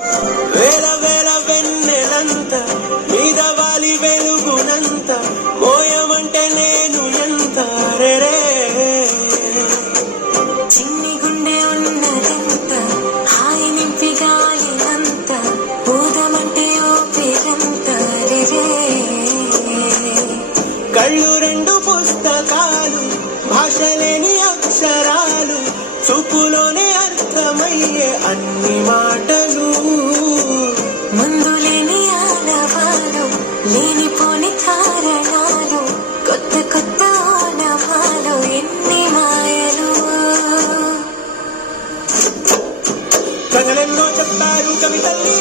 వేల వేల వెన్నెలంత మీద వాలి వెలుగునంత మోయమంటే నేను ఎంత రే చిన్ని గుండె ఉన్నదంత హాయి నింపి గాలినంత పోదమంటే ఓపికంత రే కళ్ళు రెండు పుస్తకాలు భాషలేని అక్షరాలు చూపులోనే అర్థమయ్యే అన్ని మాటలు ముందు లేని ఆనవాలు లేనిపోని కారణాలు కొత్త కొత్త ఓనమాలు ఎన్ని మాయలు కథలెన్నో చెప్పారు కవితల్ని